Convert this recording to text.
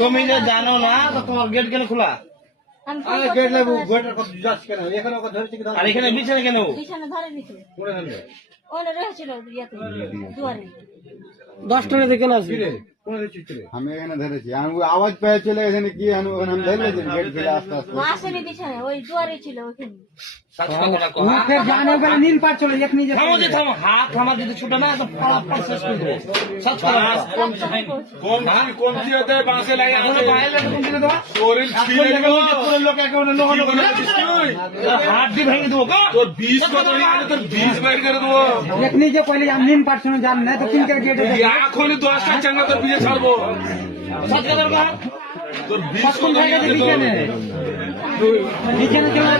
তুমি যে জানো না তো তোমার গেট কেন খোলা? গেট লাগবো, গেটের কথা যাচ্ছে কেন? এখানে ওকে ধরেছে কি? আর এখানে বিছানা কেন? বিছানা ধরে নিতে কোনে ধরবে? ওনে রয়েছিল ইয়াতে দুয়ারে 10 টাকা দেখে না আসবি রে। কোনে ধরেছিস রে? আমি এখানে ধরেছি, আমি আওয়াজ পেয়ে চলে এখানে কি আমি ওখানে আমি ধরে নিয়েছি গেট খুলে আস্তে আস্তে। আসেনি বিছানা ওই দুয়ারে ছিল ওখানে। ফের জানে ওখানে নীল পার চলে এক নিজে। থামো যে থামো, হাত আমার যদি ছুটে না তো পালা পালা শেষ করে দেবো। সব কোন দিয়েতে বাঁশে লাগে আছে বাইরে কোন দিকে দেবো? শরীর ছিঁড়ে গেল পুরো লোক একেবারে লোহা লোক হাত দিয়ে ভেঙে দেবো গো। তোর 20 কত নিয়ে তোর 20 বাইর করে দেবো এক নিজে কইলে আমি নীল পার শুনে জান না তো কিন করে গেটে এখনই 10টা চাঙ্গা তোর বিয়ে ছাড়বো সব কথা বলবো। তোর 20 কোন কত জায়গা নিয়ে বিছানে বিছানে চলে